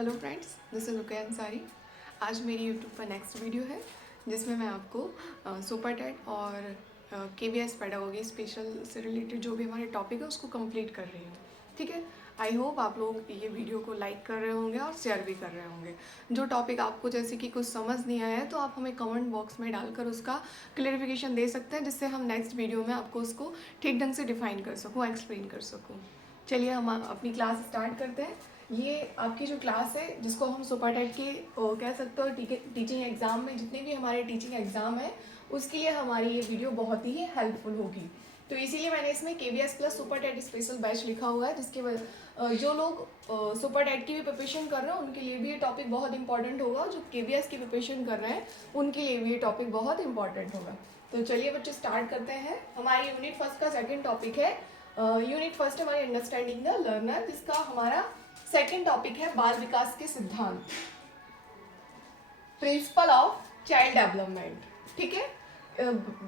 Hello friends, this is Rukaiya Ansari. आज मेरी YouTube पर नेक्स्ट वीडियो है जिसमें मैं आपको सुपर टेट और KVS पेडागोगी स्पेशल से रिलेटेड जो भी हमारे टॉपिक है उसको कंप्लीट कर रही हूँ। ठीक है, आई होप आप लोग ये वीडियो को लाइक कर रहे होंगे और शेयर भी कर रहे होंगे। जो टॉपिक आपको जैसे कि कुछ समझ नहीं आया है तो आप हमें कमेंट बॉक्स में डालकर उसका क्लेरिफिकेशन दे सकते हैं, जिससे हम नेक्स्ट वीडियो में आपको उसको ठीक ढंग से डिफाइन कर सकूँ, एक्सप्लेन कर सकूँ। चलिए हम अपनी क्लास स्टार्ट करते हैं। ये आपकी जो क्लास है जिसको हम सुपर टेट के कह सकते हो टीचिंग एग्ज़ाम में जितने भी हमारे टीचिंग एग्ज़ाम है उसके लिए हमारी ये वीडियो बहुत ही हेल्पफुल होगी। तो इसीलिए मैंने इसमें KVS plus super TET special batch लिखा हुआ है, जिसके जो लोग सुपर टेट की भी प्रिपरेशन कर रहे हैं उनके लिए भी ये टॉपिक बहुत इंपॉर्टेंट होगा, जो KVS की प्रिपरेशन कर रहे हैं उनके लिए भी ये टॉपिक बहुत इंपॉर्टेंट होगा। तो चलिए बच्चे स्टार्ट करते हैं। हमारी यूनिट फर्स्ट का सेकेंड टॉपिक है यूनिट फर्स्ट हमारी अंडरस्टैंडिंग द लर्नर, जिसका हमारा सेकेंड टॉपिक है बाल विकास के सिद्धांत, प्रिंसिपल ऑफ चाइल्ड डेवलपमेंट। ठीक है,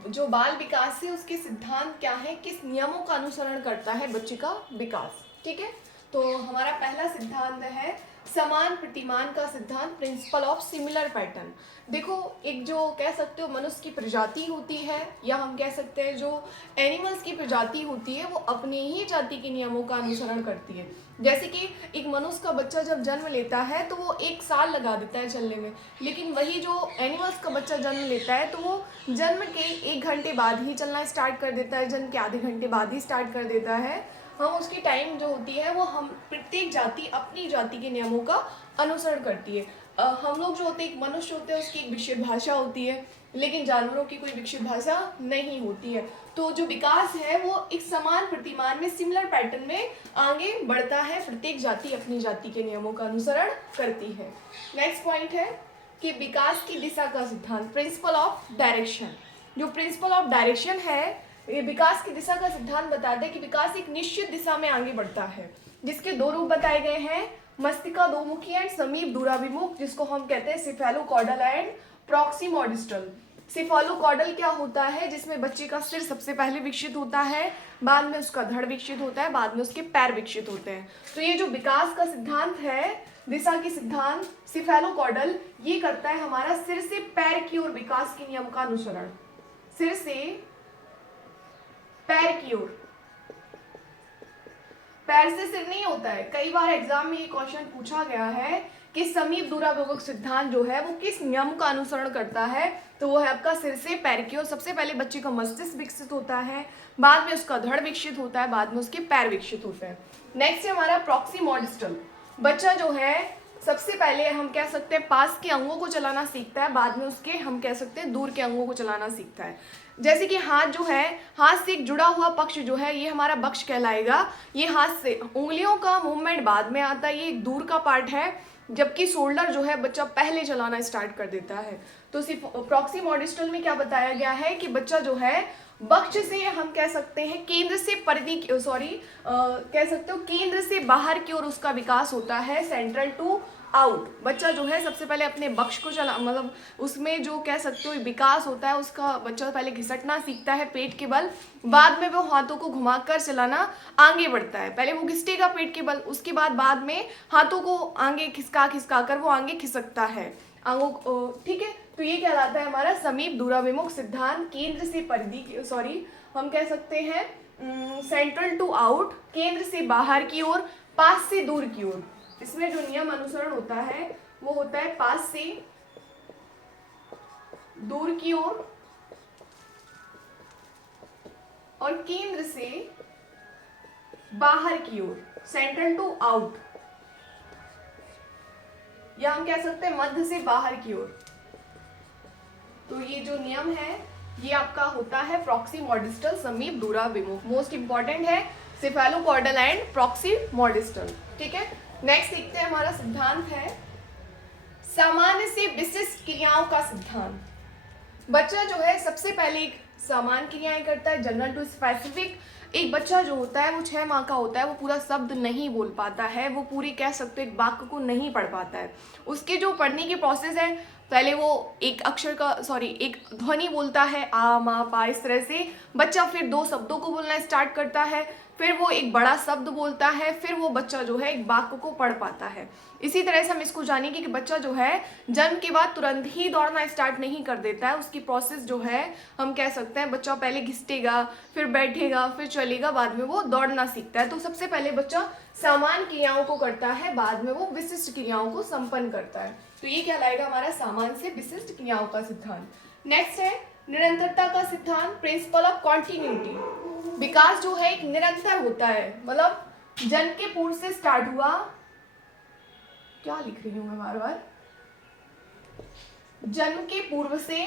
जो बाल विकास है उसके सिद्धांत क्या है, किस नियमों का अनुसरण करता है बच्चे का विकास। ठीक है, तो हमारा पहला सिद्धांत है समान प्रतिमान का सिद्धांत, प्रिंसिपल ऑफ सिमिलर पैटर्न। देखो, एक जो कह सकते हो मनुष्य की प्रजाति होती है, या हम कह सकते हैं जो एनिमल्स की प्रजाति होती है, वो अपनी ही जाति के नियमों का अनुसरण करती है। जैसे कि एक मनुष्य का बच्चा जब जन्म लेता है तो वो 1 साल लगा देता है चलने में, लेकिन वही जो एनिमल्स का बच्चा जन्म लेता है तो वो जन्म के 1 घंटे बाद ही चलना स्टार्ट कर देता है, जन्म के आधे घंटे बाद ही स्टार्ट कर देता है। हम उसकी टाइम जो होती है वो हम प्रत्येक जाति अपनी जाति के नियमों का अनुसरण करती है। हम लोग जो होते हैं, एक मनुष्य होते हैं, उसकी एक विशिष्ट भाषा होती है, लेकिन जानवरों की कोई विकसित भाषा नहीं होती है। तो जो विकास है वो एक समान प्रतिमान में, सिमिलर पैटर्न में आगे बढ़ता है, प्रत्येक जाति अपनी जाति के नियमों का अनुसरण करती है। नेक्स्ट पॉइंट है कि विकास की दिशा का सिद्धांत, प्रिंसिपल ऑफ डायरेक्शन। जो प्रिंसिपल ऑफ डायरेक्शन है, ये विकास की दिशा का सिद्धांत बताते हैं कि विकास एक निश्चित दिशा में आगे बढ़ता है, जिसके 2 रूप बताए गए हैं, मस्तिष्का दोमुखी एंड समीप दूराभिमुख, जिसको हम कहते हैं सिफेलोकॉर्डल एंड प्रॉक्सिमोडिस्टल। सिफेलोकॉर्डल क्या होता है, जिसमें बच्चे का सिर सबसे पहले विकसित होता है, बाद में उसका धड़ विकसित होता है, बाद में उसके पैर विकसित होते हैं। तो ये जो विकास का सिद्धांत है, दिशा की सिद्धांत सिफेलोकॉर्डल, ये करता है हमारा सिर से पैर की ओर विकास के नियम का अनुसरण। सिर से पैर की ओर, पैर से सिर नहीं होता है। कई बार एग्जाम में ये क्वेश्चन पूछा गया है कि समीप दूराभिमुख सिद्धांत जो है वो किस नियम का अनुसरण करता है, तो वो है आपका सिर से पैर की ओर। सबसे पहले बच्चे का मस्तिष्क विकसित होता है, बाद में उसका धड़ विकसित होता है, बाद में उसके पैर विकसित होते हैं। नेक्स्ट है हमारा प्रॉक्सिमोडिस्टल। बच्चा जो है सबसे पहले हम कह सकते हैं पास के अंगों को चलाना सीखता है, बाद में उसके हम कह सकते हैं दूर के अंगों को चलाना सीखता है। जैसे कि हाथ जो है, हाथ से एक जुड़ा हुआ पक्ष जो है ये हमारा बक्ष कहलाएगा। ये हाथ से उंगलियों का मूवमेंट बाद में आता है, ये एक दूर का पार्ट है, जबकि शोल्डर जो है बच्चा पहले चलाना स्टार्ट कर देता है। तो प्रॉक्सिमोडिस्टल में क्या बताया गया है कि बच्चा जो है बक्ष से हम कह सकते हैं केंद्र से परिधि कह सकते हो केंद्र से बाहर की ओर उसका विकास होता है, सेंट्रल टू आउट। बच्चा जो है सबसे पहले अपने बक्ष को चला, मतलब उसमें जो कह सकते हो विकास होता है उसका, बच्चा पहले घिसटना सीखता है पेट के बल, बाद में वो हाथों को घुमाकर चलाना आगे बढ़ता है। पहले वो घिसटेगा पेट के बल, उसके बाद में हाथों को आगे खिसका कर वो आगे खिसकता है आंगों। ठीक है, तो ये कहलाता है हमारा समीप दूराभिमुख सिद्धांत, केंद्र से परिधि हम कह सकते हैं सेंट्रल टू आउट, केंद्र से बाहर की ओर, पास से दूर की ओर। इसमें जो नियम अनुसरण होता है वो होता है पास से दूर की ओर और केंद्र से बाहर की ओर, सेंट्रल टू आउट, या हम कह सकते हैं मध्य से बाहर की ओर। तो ये जो नियम है ये आपका होता है प्रॉक्सिमोडिस्टल, समीप दूराभिमुख। मोस्ट इंपॉर्टेंट है सिफेलोकॉर्डल एंड प्रॉक्सिमोडिस्टल। ठीक है, नेक्स्ट देखते हैं हमारा सिद्धांत है सामान्य से विशिष्ट क्रियाओं का सिद्धांत। बच्चा जो है सबसे पहले एक सामान्य क्रियाएं करता है, जनरल टू स्पेसिफिक। एक बच्चा जो होता है वो 6 माह का होता है, वो पूरा शब्द नहीं बोल पाता है, वो पूरी कह सकते एक वाक्य को नहीं पढ़ पाता है। उसके जो पढ़ने की प्रोसेस है, पहले वो एक एक ध्वनि बोलता है, आ मा पा, इस तरह से बच्चा फिर 2 शब्दों को बोलना स्टार्ट करता है, फिर वो एक बड़ा शब्द बोलता है, फिर वो बच्चा जो है एक वाक्य को पढ़ पाता है। इसी तरह से हम इसको जानेंगे कि बच्चा जो है जन्म के बाद तुरंत ही दौड़ना स्टार्ट नहीं कर देता है। उसकी प्रोसेस जो है हम कह सकते हैं बच्चा पहले घिसटेगा, फिर बैठेगा, फिर चलेगा, बाद में वो दौड़ना सीखता है। तो सबसे पहले बच्चा सामान्य क्रियाओं को करता है, बाद में वो विशिष्ट क्रियाओं को संपन्न करता है। तो ये कहलाएगा हमारा सामान्य से विशिष्ट क्रियाओं का सिद्धांत। नेक्स्ट है निरंतरता का सिद्धांत, प्रिंसिपल ऑफ कॉन्टिन्यूटी। विकास जो है एक निरंतर होता है, मतलब जन्म के पूर्व से स्टार्ट हुआ, क्या लिख रही हूं मैं बार बार, जन्म के पूर्व से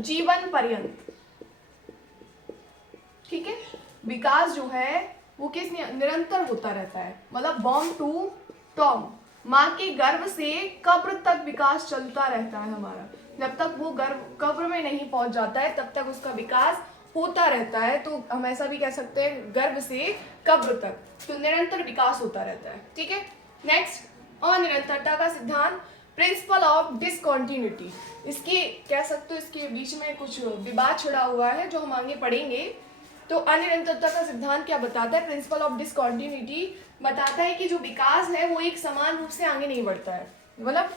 जीवन पर्यंत, ठीक है। विकास जो है वो किस निरंतर होता रहता है, मतलब बॉर्न टू टॉम, माँ के गर्भ से कब्र तक विकास चलता रहता है हमारा। जब तक वो कब्र में नहीं पहुंच जाता है तब तक उसका विकास होता रहता है। तो हम ऐसा भी कह सकते हैं गर्भ से कब्र तक, तो निरंतर विकास होता रहता है, ठीक है। नेक्स्ट अनिरंतरता का सिद्धांत, प्रिंसिपल ऑफ डिसकंटिन्यूटी। इसकी कह सकते हो इसके बीच में कुछ विवाद छिड़ा हुआ है जो हम आगे पढ़ेंगे। तो अनिरंतरता का सिद्धांत क्या बताता है, प्रिंसिपल ऑफ डिसकंटिन्यूटी बताता है कि जो विकास है वो एक समान रूप से आगे नहीं बढ़ता है। मतलब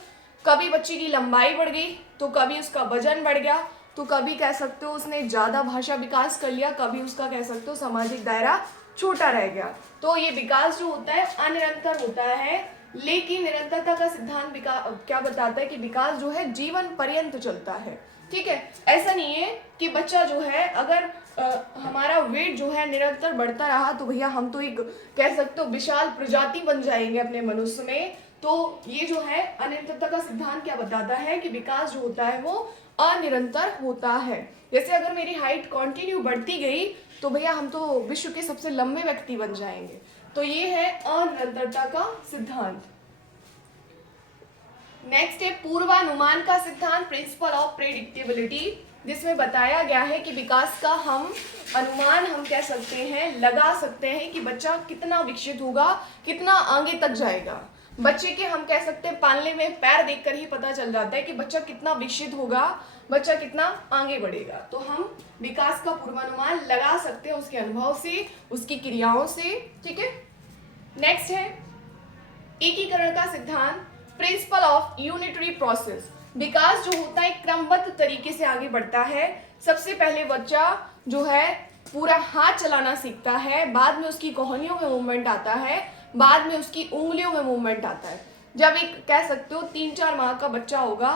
कभी बच्चे की लंबाई बढ़ गई, तो कभी उसका वजन बढ़ गया, तो कभी कह सकते हो उसने ज़्यादा भाषा विकास कर लिया, कभी उसका कह सकते हो सामाजिक दायरा छोटा रह गया। तो ये विकास जो होता है अनिरंतर होता है, लेकिन निरंतरता का सिद्धांत क्या बताता है कि विकास जो है जीवन पर्यंत चलता है, ठीक है। ऐसा नहीं है कि बच्चा जो है अगर हमारा वेट जो है निरंतर बढ़ता रहा तो भैया हम तो एक कह सकते हो विशाल प्रजाति बन जाएंगे अपने मनुष्य में। तो ये जो है अनिरंतरता का सिद्धांत क्या बताता है कि विकास जो होता है वो अनिरंतर होता है। जैसे अगर मेरी हाइट कंटिन्यू बढ़ती गई तो भैया हम तो विश्व के सबसे लंबे व्यक्ति बन जाएंगे। तो ये है अनिरंतरता का सिद्धांत। नेक्स्ट है पूर्वानुमान का सिद्धांत, प्रिंसिपल ऑफ प्रेडिक्टेबिलिटी, जिसमें बताया गया है कि विकास का हम अनुमान हम कह सकते हैं, लगा सकते हैं कि बच्चा कितना विकसित होगा, कितना आगे तक जाएगा। बच्चे के हम कह सकते हैं पालने में पैर देखकर ही पता चल जाता है कि बच्चा कितना विकसित होगा, बच्चा कितना आगे बढ़ेगा। तो हम विकास का पूर्वानुमान लगा सकते हैं उसके अनुभव से, उसकी क्रियाओं से, ठीक है। नेक्स्ट है एकीकरण का सिद्धांत, प्रिंसिपल ऑफ यूनिटरी प्रोसेस। विकास जो होता है क्रमबद्ध तरीके से आगे बढ़ता है। सबसे पहले बच्चा जो है पूरा हाथ चलाना सीखता है, बाद में उसकी कोहनियों में मूवमेंट आता है, बाद में उसकी उंगलियों में मूवमेंट आता है। जब एक कह सकते हो 3-4 माह का बच्चा होगा,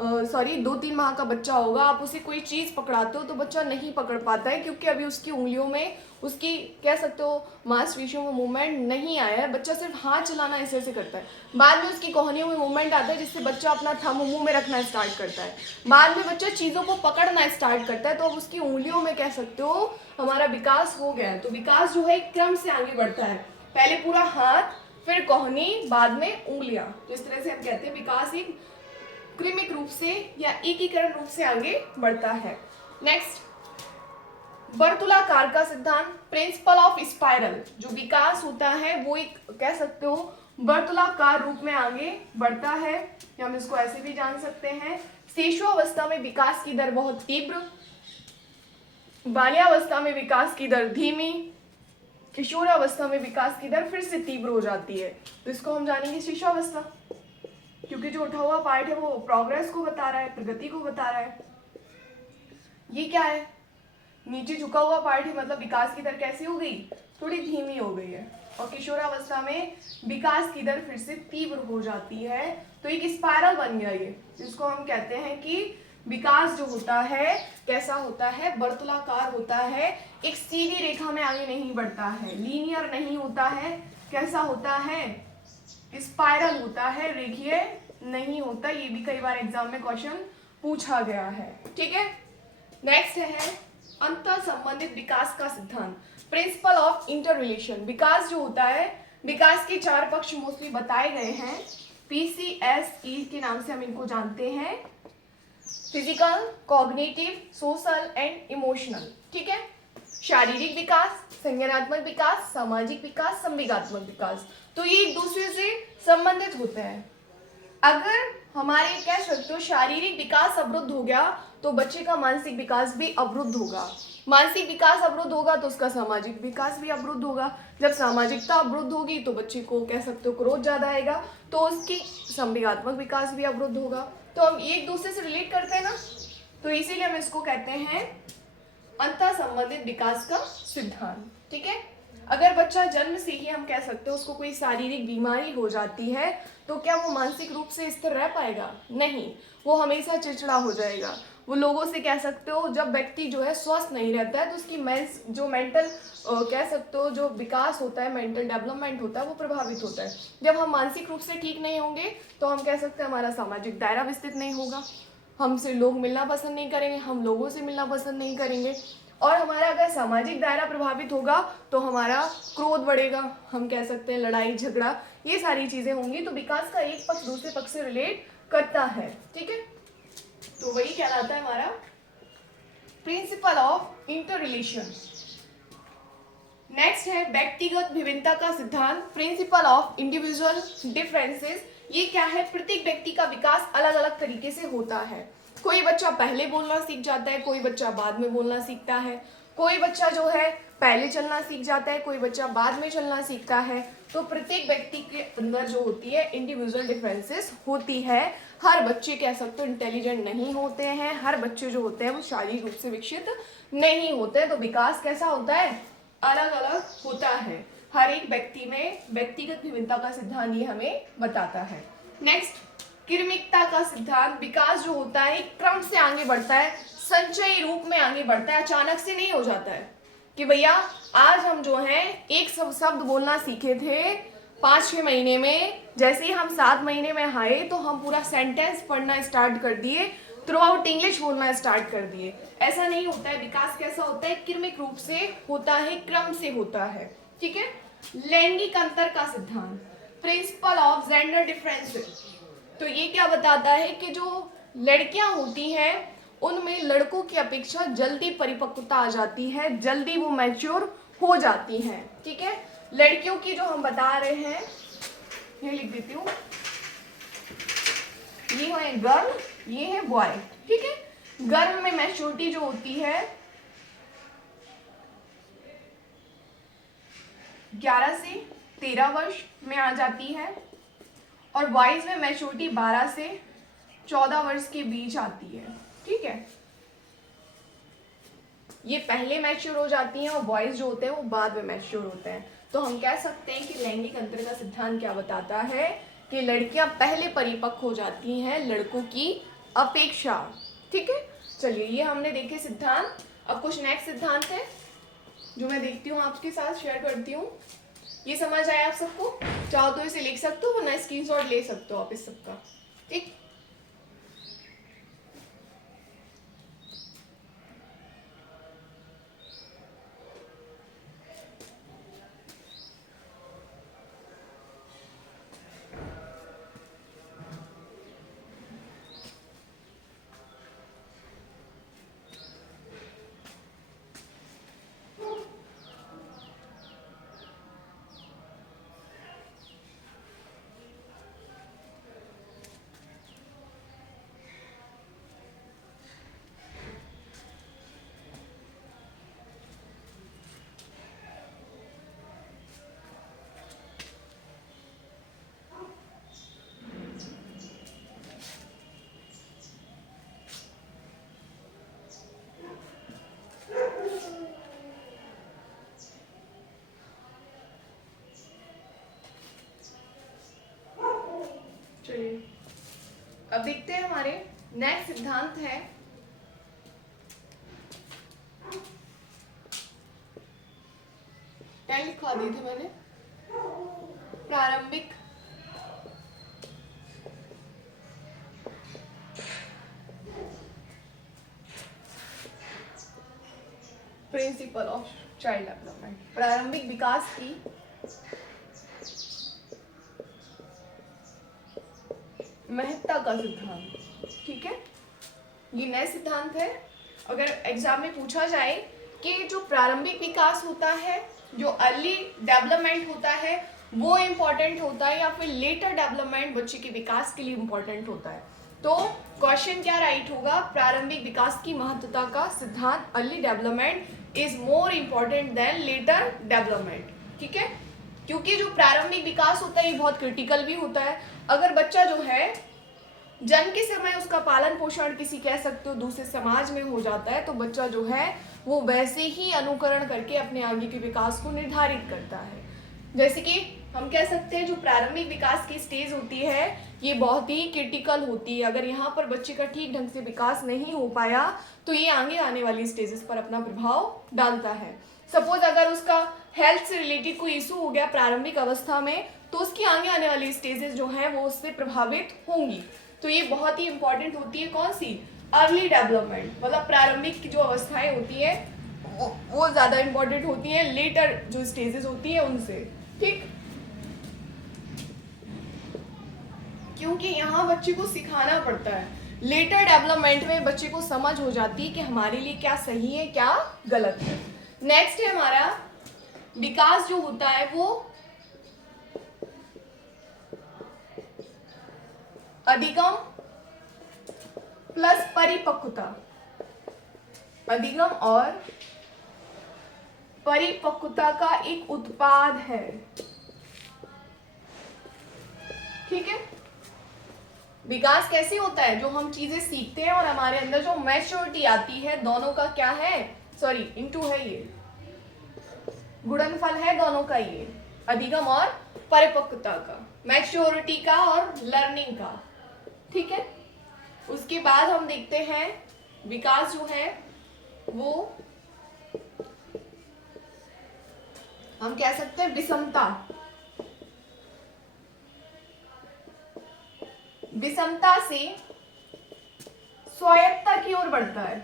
2-3 माह का बच्चा होगा, आप उसे कोई चीज़ पकड़ाते हो तो बच्चा नहीं पकड़ पाता है, क्योंकि अभी उसकी उंगलियों में उसकी कह सकते हो मांसपेशियों में मूवमेंट नहीं आया है। बच्चा सिर्फ हाथ चलाना ऐसे करता है। बाद में उसकी कोहनियों में मूवमेंट आता है, जिससे बच्चा अपना थंब मुंह में रखना स्टार्ट करता है। बाद में बच्चा चीज़ों को पकड़ना स्टार्ट करता है, तो अब उसकी उंगलियों में कह सकते हो हमारा विकास हो गया है। तो विकास जो है एक क्रम से आगे बढ़ता है, पहले पूरा हाथ, फिर कोहनी, बाद में उंगलियां। जिस तरह से हम कहते हैं विकास एक क्रमिक रूप से या एकीकरण रूप से आगे बढ़ता है। नेक्स्ट वर्तुलाकार का सिद्धांत, प्रिंसिपल ऑफ स्पाइरल। जो विकास होता है वो एक कह सकते हो वर्तुलाकार रूप में आगे बढ़ता है, या हम इसको ऐसे भी जान सकते हैं। शिशुअवस्था में विकास की दर बहुत तीव्र, बाल्यावस्था में विकास की दर धीमी, किशोरावस्था में विकास की दर फिर से तीव्र हो जाती है। तो इसको हम जानेंगे शिशुअवस्था, क्योंकि जो उठा हुआ पार्ट है वो प्रोग्रेस को बता रहा है, प्रगति को बता रहा है। ये क्या है, नीचे झुका हुआ पार्ट है, मतलब विकास की दर कैसी हो गई, थोड़ी धीमी हो गई है। और किशोरावस्था में विकास की दर फिर से तीव्र हो जाती है। तो एक स्पाइरल बन गया ये, जिसको हम कहते हैं कि विकास जो होता है कैसा होता है, वर्तुलाकार होता है, एक सीधी रेखा में आगे नहीं बढ़ता है, लीनियर नहीं होता है, कैसा होता है, स्पाइरल होता है, रेखीय नहीं होता। ये भी कई बार एग्जाम में क्वेश्चन पूछा गया है, ठीक है। नेक्स्ट है अंतर संबंधित विकास का सिद्धांत, प्रिंसिपल ऑफ इंटर रिलेशन। विकास जो होता है, विकास के 4 पक्ष मोस्टली बताए गए हैं, PCSE के नाम से हम इनको जानते हैं, physical, cognitive, social and emotional, ठीक है। शारीरिक विकास, संज्ञानात्मक विकास, सामाजिक विकास, संवेगात्मक विकास। तो ये एक दूसरे से संबंधित होते हैं। अगर हमारे कह सकते हो शारीरिक विकास अवरुद्ध हो गया तो बच्चे का मानसिक विकास भी अवरुद्ध होगा। मानसिक विकास अवरुद्ध होगा तो उसका सामाजिक विकास भी अवरुद्ध होगा। जब सामाजिकता अवरुद्ध होगी तो बच्चे को कह सकते हो क्रोध ज्यादा आएगा, तो उसकी संवेगात्मक विकास भी अवरुद्ध होगा। तो हम एक दूसरे से रिलेट करते हैं ना, तो इसीलिए हम इसको कहते हैं अंतर संबंधित विकास का सिद्धांत। ठीक है, अगर बच्चा जन्म से ही हम कह सकते हो उसको कोई शारीरिक बीमारी हो जाती है तो क्या वो मानसिक रूप से स्थिर रह पाएगा? नहीं, वो हमेशा चिड़चिड़ा हो जाएगा। वो लोगों से कह सकते हो जब व्यक्ति जो है स्वस्थ नहीं रहता है तो उसकी जो मेंटल कह सकते हो जो विकास होता है, मेंटल डेवलपमेंट होता है, वो प्रभावित होता है। जब हम मानसिक रूप से ठीक नहीं होंगे तो हम कह सकते हैं हमारा सामाजिक दायरा विस्तृत नहीं होगा, हमसे लोग मिलना पसंद नहीं करेंगे, हम लोगों से मिलना पसंद नहीं करेंगे। और हमारा अगर सामाजिक दायरा प्रभावित होगा तो हमारा क्रोध बढ़ेगा, हम कह सकते हैं लड़ाई झगड़ा, ये सारी चीजें होंगी। तो विकास का एक पक्ष दूसरे पक्ष से रिलेट करता है। ठीक है, तो वही कहलाता है हमारा principle of inter relation. Next है व्यक्तिगत विभिन्नता का सिद्धांत, प्रिंसिपल ऑफ इंडिविजुअल डिफरेंसेस। ये क्या है? प्रत्येक व्यक्ति का विकास अलग अलग तरीके से होता है। कोई बच्चा पहले बोलना सीख जाता है, कोई बच्चा बाद में बोलना सीखता है, कोई बच्चा जो है पहले चलना सीख जाता है, कोई बच्चा बाद में चलना सीखता है। तो प्रत्येक व्यक्ति के अंदर जो होती है इंडिविजुअल डिफरेंसेस होती है। हर बच्चे कह सकते हो इंटेलिजेंट नहीं होते हैं, हर बच्चे जो होते हैं वो शारीरिक रूप से विकसित नहीं होते। तो विकास कैसा होता है? अलग अलग होता है। हर एक व्यक्ति में व्यक्तिगत विभिन्नता का सिद्धांत ये हमें बताता है। नेक्स्ट, क्रमिकता का सिद्धांत। विकास जो होता है क्रम से आगे बढ़ता है, संचयी रूप में आगे बढ़ता है, अचानक से नहीं हो जाता है कि भैया आज हम जो हैं एक शब्द बोलना सीखे थे 5-6 महीने में, जैसे ही हम 7 महीने में आए तो हम पूरा सेंटेंस पढ़ना स्टार्ट कर दिए, थ्रू आउट इंग्लिश बोलना स्टार्ट कर दिए। ऐसा नहीं होता है। विकास कैसा होता है? क्रमिक रूप से होता है, क्रम से होता है। ठीक है, लैंगिक अंतर का सिद्धांत, प्रिंसिपल ऑफ जेंडर डिफरेंसेस। तो ये क्या बताता है कि जो लड़कियां होती हैं उनमें लड़कों की अपेक्षा जल्दी परिपक्वता आ जाती है, जल्दी वो मैच्योर हो जाती हैं। ठीक है, लड़कियों की जो हम बता रहे हैं, ये लिख देती हूँ, ये है गर्ल, ये है बॉय। ठीक है, गर्ल में मैच्योरिटी जो होती है 11 से 13 वर्ष में आ जाती है, और बॉयज में मैच्योरिटी 12 से 14 वर्ष के बीच आती है। ठीक है, ये पहले मैच्योर हो जाती हैं और बॉयज जो होते हैं वो बाद में मैच्योर होते हैं। तो हम कह सकते हैं कि लैंगिक अंतर का सिद्धांत क्या बताता है कि लड़कियां पहले परिपक्व हो जाती हैं लड़कों की अपेक्षा। ठीक है, चलिए ये हमने देखे सिद्धांत। अब कुछ नेक्स्ट सिद्धांत है जो मैं देखती हूँ आपके साथ शेयर करती हूँ। ये समझ आया आप सबको? चाहो तो इसे लिख सकते हो, वरना स्क्रीनशॉट ले सकते हो आप इस सबका। ठीक, चलिए अब देखते हैं हमारे नेक्स्ट सिद्धांत है क्या लिखवा दी थी मैंने, प्रारंभिक प्रिंसिपल ऑफ चाइल्ड डेवलपमेंट, प्रारंभिक विकास की महत्ता का सिद्धांत। ठीक है, ये नया सिद्धांत है। अगर एग्जाम में पूछा जाए कि जो प्रारंभिक विकास होता है, जो अर्ली डेवलपमेंट होता है, वो इम्पॉर्टेंट होता है या फिर लेटर डेवलपमेंट बच्चे के विकास के लिए इम्पॉर्टेंट होता है? तो क्वेश्चन क्या राइट होगा? प्रारंभिक विकास की महत्वता का सिद्धांत, early development is more important than later development. ठीक है, क्योंकि जो प्रारंभिक विकास होता है ये बहुत क्रिटिकल भी होता है। अगर बच्चा जो है जन्म के समय उसका पालन पोषण किसी कह सकते हो दूसरे समाज में हो जाता है, तो बच्चा जो है वो वैसे ही अनुकरण करके अपने आगे के विकास को निर्धारित करता है। जैसे कि हम कह सकते हैं जो प्रारंभिक विकास की स्टेज होती है ये बहुत ही क्रिटिकल होती है। अगर यहाँ पर बच्चे का ठीक ढंग से विकास नहीं हो पाया तो ये आगे आने वाली स्टेजेस पर अपना प्रभाव डालता है। सपोज अगर उसका हेल्थ से रिलेटेड कोई इशू हो गया प्रारंभिक अवस्था में, तो उसकी आगे आने वाली स्टेजेस जो हैं वो उससे प्रभावित होंगी। तो ये बहुत ही इंपॉर्टेंट होती है कौन सी? अर्ली डेवलपमेंट, मतलब प्रारंभिक की जो अवस्थाएं होती है वो ज्यादा इंपॉर्टेंट होती है लेटर जो स्टेजेस होती है उनसे। ठीक, क्योंकि यहाँ बच्चे को सिखाना पड़ता है। लेटर डेवलपमेंट में बच्चे को समझ हो जाती है कि हमारे लिए क्या सही है क्या गलत है। नेक्स्ट है हमारा विकास जो होता है वो अधिगम प्लस परिपक्वता। अधिगम और परिपक्वता का एक उत्पाद है। ठीक है, विकास कैसे होता है? जो हम चीजें सीखते हैं और हमारे अंदर जो मैच्योरिटी आती है, दोनों का क्या है? सॉरी इनटू है, ये गुणनफल है दोनों का, ये अधिगम और परिपक्वता का, मैच्योरिटी का और लर्निंग का। ठीक है, उसके बाद हम देखते हैं विकास जो है वो हम कह सकते हैं विषमता। विषमता से स्वायत्तता की ओर बढ़ता है।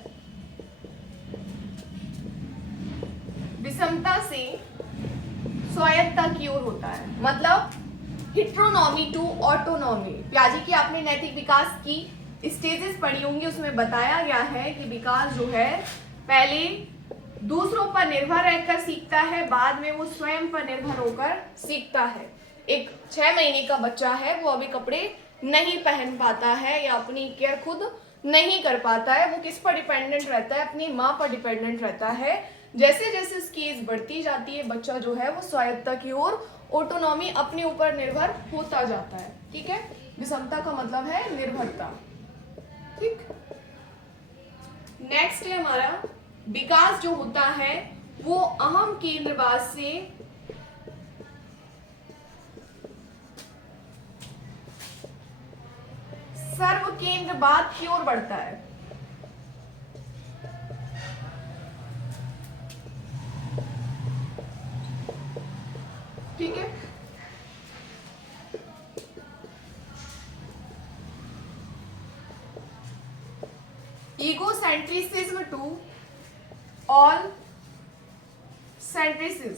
विषमता से स्वायत्तता की ओर होता है, मतलब हिट्रोनॉमी टू ऑटोनॉमी। प्याजी की आपने नैतिक विकास की स्टेजेस पढ़ी होंगी, उसमें बताया गया है कि विकास जो है पहले दूसरों पर निर्भर रहकर सीखता है, बाद में वो स्वयं पर निर्भर होकर सीखता है। एक 6 महीने का बच्चा है, वो अभी कपड़े नहीं पहन पाता है या अपनी केयर खुद नहीं कर पाता है, वो किस पर डिपेंडेंट रहता है? अपनी माँ पर डिपेंडेंट रहता है। जैसे जैसे उसकी एज बढ़ती जाती है बच्चा जो है वो स्वायत्तता की ओर, ऑटोनॉमी, अपने ऊपर निर्भर होता जाता है। ठीक है, विषमता का मतलब है निर्भरता। ठीक, नेक्स्ट है हमारा विकास जो होता है वो अहम केंद्रवाद से सर्व केंद्रवाद की ओर बढ़ता है। ठीक है, ईगोसेंट्रिसिज्म टू ऑल सेंट्रिसिज्म।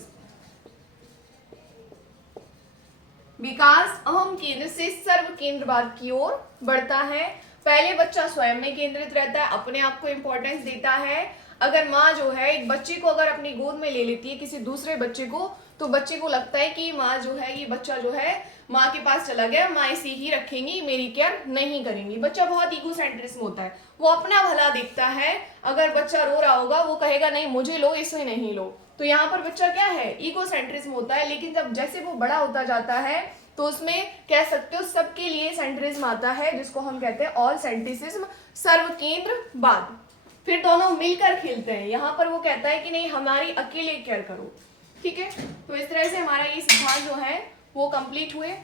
विकास अहम केंद्र से सर्व केंद्रवाद की ओर बढ़ता है। पहले बच्चा स्वयं में केंद्रित रहता है, अपने आप को इंपॉर्टेंस देता है। अगर माँ जो है एक बच्चे को अगर अपनी गोद में ले लेती है किसी दूसरे बच्चे को, तो बच्चे को लगता है कि माँ जो है, ये बच्चा जो है माँ के पास चला गया, माँ इसे ही रखेंगी, मेरी केयर नहीं करेंगी। बच्चा बहुत ईगोसेंट्रिज्म होता है, वो अपना भला देखता है। अगर बच्चा रो रहा होगा वो कहेगा नहीं मुझे लो, इसे नहीं लो। तो यहाँ पर बच्चा क्या है? ईगोसेंट्रिज्म होता है। लेकिन जब जैसे वो बड़ा होता जाता है तो उसमें कह सकते हो सबके लिए सेंट्रिज्म आता है, जिसको हम कहते हैं ऑल सेंट्रिसिज्म, सर्व केंद्रवाद। फिर दोनों मिलकर खेलते हैं। यहाँ पर वो कहता है कि नहीं हमारी अकेले केयर करो। ठीक है, तो इस तरह से हमारा ये सिद्धांत जो है वो कंप्लीट हुए।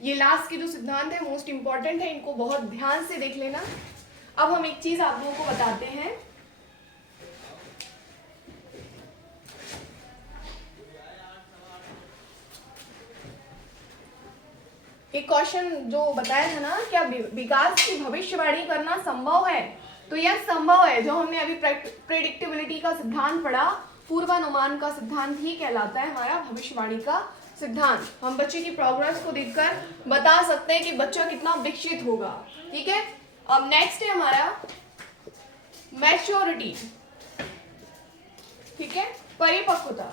ये लास्ट के जो सिद्धांत है मोस्ट इंपॉर्टेंट है, इनको बहुत ध्यान से देख लेना। अब हम एक चीज आप लोगों को बताते हैं। एक क्वेश्चन जो बताया था ना, क्या विकास की भविष्यवाणी करना संभव है? तो यह संभव है। जो हमने अभी प्रेडिक्टेबिलिटी का सिद्धांत पढ़ा, पूर्वानुमान का सिद्धांत ही कहलाता है हमारा भविष्यवाणी का सिद्धांत। हम बच्चे की प्रोग्रेस को देखकर बता सकते हैं कि बच्चा कितना विकसित होगा। ठीक है, अब नेक्स्ट है हमारा मैच्योरिटी। ठीक है, परिपक्वता।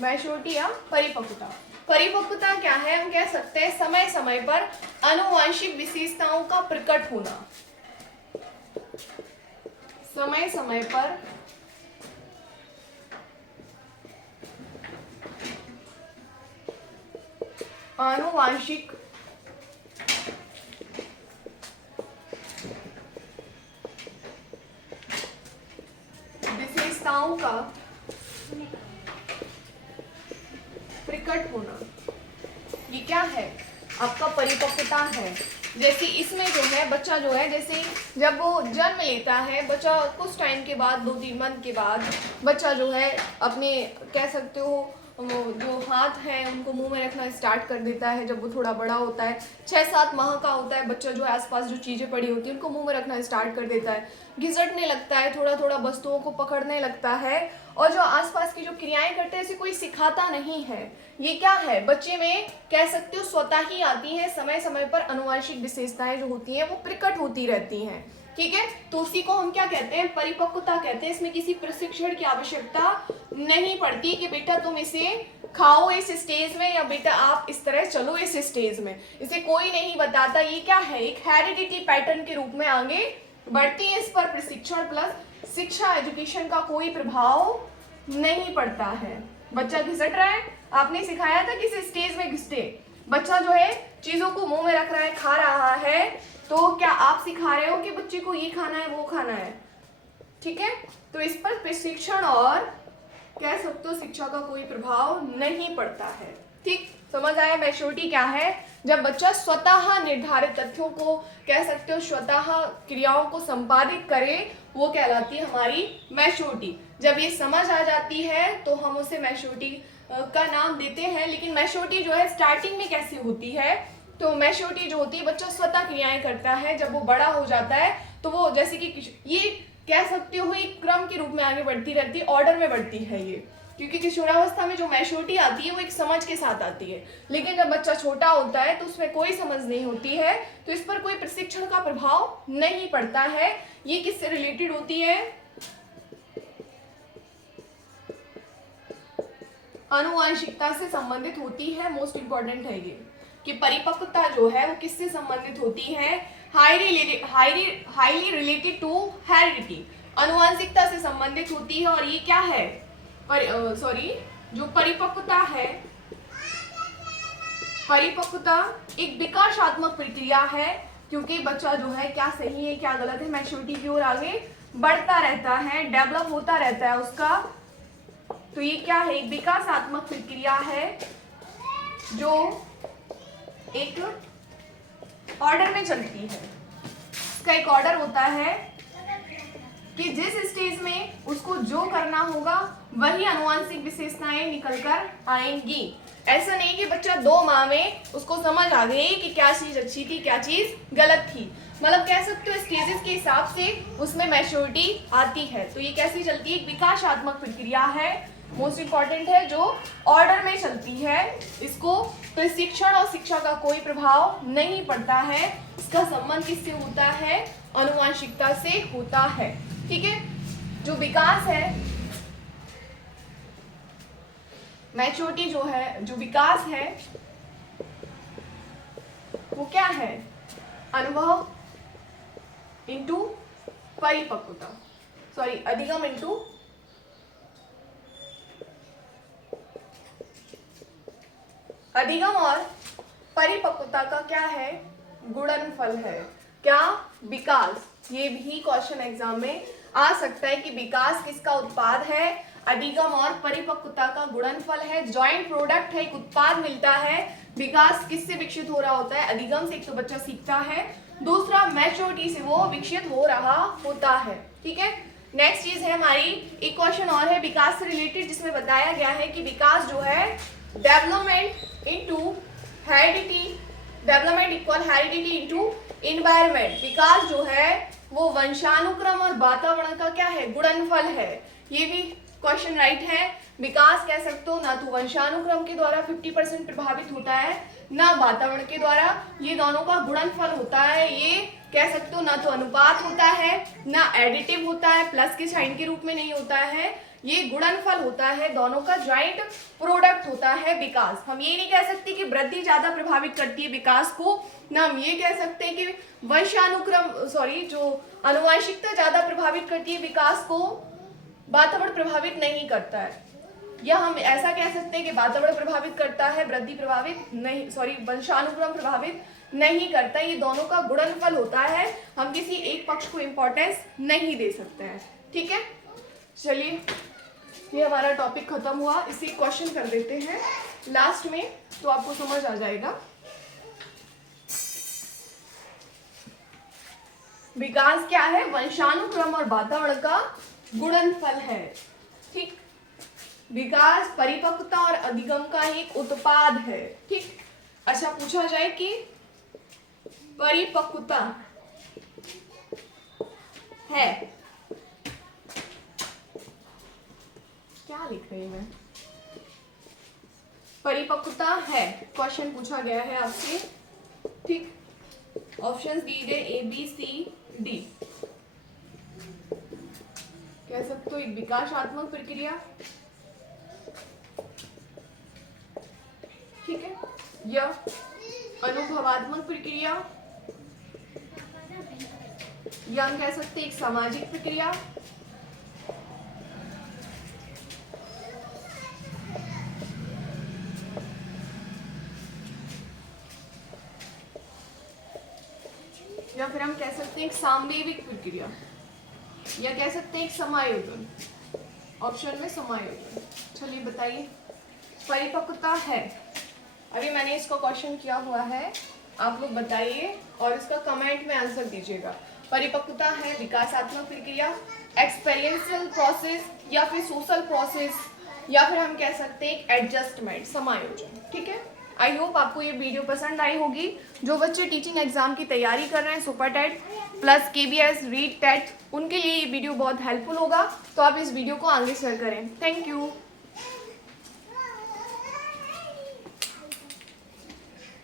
मैच्योरिटी या परिपक्वता। परिपक्वता क्या है? हम कह सकते हैं समय समय पर आनुवंशिक विशेषताओं का प्रकट होना। समय समय पर आनुवंशिक विशेषताओं का प्रकट होना, ये क्या है? आपका परिपक्वता है। जैसे इसमें जो है बच्चा जो है, जैसे जब वो जन्म लेता है बच्चा, कुछ टाइम के बाद 2-3 मंथ के बाद बच्चा जो है अपने कह सकते हो जो हाथ हैं उनको मुंह में रखना स्टार्ट कर देता है। जब वो थोड़ा बड़ा होता है, 6-7 माह का होता है, बच्चा जो है आसपास जो चीज़ें पड़ी होती हैं उनको मुंह में रखना स्टार्ट कर देता है, घिसटने लगता है, थोड़ा थोड़ा वस्तुओं को पकड़ने लगता है, और जो आसपास की जो क्रियाएं करते हैं इसे कोई सिखाता नहीं है। ये क्या है? बच्चे में कह सकते हो स्वतः ही आती है। समय समय पर आनुवंशिक विशेषताएं जो होती हैं वो प्रकट होती रहती हैं। ठीक है, तो उसी को हम क्या कहते हैं? परिपक्वता कहते हैं। इसमें किसी प्रशिक्षण की आवश्यकता नहीं पड़ती कि बेटा तुम इसे खाओ इस स्टेज में, या बेटा आप इस तरह चलो इस स्टेज में, इसे कोई नहीं बताता। ये क्या है? एक हेरिडिटी पैटर्न के रूप में आगे बढ़ती है। इस पर प्रशिक्षण प्लस शिक्षा एजुकेशन का कोई प्रभाव नहीं पड़ता है। बच्चा घिसट रहा है, आपने सिखाया था किस स्टेज में घिसटे, बच्चा जो है चीजों को मुंह में रख रहा है, खा रहा है, तो क्या आप सिखा रहे हो कि बच्चे को ये खाना है वो खाना है? ठीक है, तो इस पर प्रशिक्षण और कह सकते हो शिक्षा का कोई प्रभाव नहीं पड़ता है। ठीक, समझ आया मैच्योरिटी क्या है? जब बच्चा स्वतः निर्धारित तथ्यों को कह सकते हो स्वतः क्रियाओं को संपादित करे, वो कहलाती है हमारी मैच्योरिटी। जब ये समझ आ जाती है तो हम उसे मैच्योरिटी का नाम देते हैं। लेकिन मैच्योरिटी जो है स्टार्टिंग में कैसे होती है? तो मैच्योरिटी जो होती है बच्चा स्वतः क्रियाएं करता है। जब वो बड़ा हो जाता है तो वो जैसे कि ये कह सकते हो एक क्रम के रूप में आगे बढ़ती रहती है, ऑर्डर में बढ़ती है ये, क्योंकि किशोरावस्था में जो मैच्योरिटी आती है वो एक समझ के साथ आती है। लेकिन जब बच्चा छोटा होता है तो उसमें कोई समझ नहीं होती है, तो इस पर कोई प्रशिक्षण का प्रभाव नहीं पड़ता है। ये किससे रिलेटेड होती है? आनुवंशिकता से संबंधित होती है। मोस्ट इंपॉर्टेंट है ये कि परिपक्वता जो है वो किससे संबंधित होती है? हाईली रिलेटेड टू हेरिडिटी, आनुवंशिकता से संबंधित होती है। और ये क्या है? जो परिपक्वता है, परिपक्वता एक विकासात्मक प्रक्रिया है, क्योंकि बच्चा जो है क्या सही है क्या गलत है मैच्योरिटी की ओर आगे बढ़ता रहता है, डेवलप होता रहता है उसका। तो ये क्या है? एक विकासात्मक प्रक्रिया है जो एक ऑर्डर में चलती है। इसका एक ऑर्डर होता है कि जिस स्टेज में उसको जो करना होगा वही आनुवंशिक विशेषताएं निकल कर आएंगी। ऐसा नहीं कि बच्चा 2 माह में उसको समझ आ गई कि क्या चीज अच्छी थी क्या चीज गलत थी। मतलब कह सकते हो स्टेजेस के हिसाब से उसमें मैच्योरिटी आती है। तो ये कैसी चलती है? एक विकासात्मक प्रक्रिया है, मोस्ट इंपॉर्टेंट है, जो ऑर्डर में चलती है। इसको प्रशिक्षण और शिक्षा का कोई प्रभाव नहीं पड़ता है। इसका संबंध किससे होता है? आनुवंशिकता से होता है। ठीक है, जो विकास है, मैच्योरिटी जो है, जो विकास है वो क्या है? अनुभव इंटू परिपक्वता, अधिगम इंटू अधिगम और परिपक्वता का क्या है? गुणनफल है। क्या? विकास। ये भी क्वेश्चन एग्जाम में आ सकता है कि विकास किसका उत्पाद है? अधिगम और परिपक्वता का गुणनफल है, जॉइंट प्रोडक्ट है, एक उत्पाद मिलता है। विकास किससे विकसित हो रहा होता है? अधिगम से। एक तो बच्चा सीखता है, दूसरा मैच्योरिटी से वो विकसित हो रहा होता है। ठीक है, नेक्स्ट चीज है हमारी, एक क्वेश्चन और है विकास से रिलेटेड, जिसमें बताया गया है कि विकास जो है development into heredity, development equal heredity into environment. विकास जो है वो वंशानुक्रम और वातावरण का क्या है? गुणनफल है। ये भी क्वेश्चन राइट है। विकास कह सकते हो ना तो वंशानुक्रम के द्वारा 50% प्रभावित होता है, ना वातावरण के द्वारा, ये दोनों का गुणनफल होता है। ये कह सकते हो ना तो अनुपात होता है, ना एडिटिव होता है, प्लस के साइन के रूप में नहीं होता है, ये गुणनफल होता है, दोनों का ज्वाइंट प्रोडक्ट होता है विकास। हम ये नहीं कह सकते कि वृद्धि ज्यादा प्रभावित करती है विकास को, ना हम ये कह सकते हैं कि जो आनुवंशिकता ज्यादा प्रभावित करती है विकास को, वातावरण प्रभावित नहीं करता है। या हम ऐसा कह सकते हैं कि वातावरण प्रभावित करता है, वृद्धि प्रभावित नहीं, वंशानुक्रम प्रभावित नहीं करता। ये दोनों का गुणनफल होता है, हम किसी एक पक्ष को इंपॉर्टेंस नहीं दे सकते हैं। ठीक है, चलिए ये हमारा टॉपिक खत्म हुआ। इसे क्वेश्चन कर देते हैं लास्ट में, तो आपको समझ आ जाएगा। विकास क्या है? वंशानुक्रम और वातावरण का गुणनफल है। ठीक, विकास परिपक्वता और अधिगम का एक उत्पाद है। ठीक, अच्छा पूछा जाए कि परिपक्वता है, क्या लिख रही मैं, परिपक्वता है, क्वेश्चन पूछा गया है आपसे। ठीक, ऑप्शंस दिए गए ए बी सी डी। कह सकते हो एक विकासात्मक प्रक्रिया, ठीक है, या अनुभवात्मक प्रक्रिया, या हम कह सकते हैं एक सामाजिक प्रक्रिया, या फिर हम कह सकते हैं एक सांवेगिक प्रक्रिया, या कह सकते हैं एक समायोजन। ऑप्शन में समायोजन। चलिए बताइए, परिपक्वता है, अभी मैंने इसको क्वेश्चन किया हुआ है, आप लोग बताइए और इसका कमेंट में आंसर दीजिएगा। परिपक्वता है विकासात्मक प्रक्रिया, एक्सपेरियंशियल प्रोसेस, या फिर सोशल प्रोसेस, या फिर हम कह सकते हैं एक एडजस्टमेंट, समायोजन। ठीक है, आई होप आपको ये वीडियो पसंद आई होगी। जो बच्चे टीचिंग एग्जाम की तैयारी कर रहे हैं, super TET plus KBS REET TET, उनके लिए ये वीडियो बहुत हेल्पफुल होगा, तो आप इस वीडियो को आगे शेयर करें। Thank you.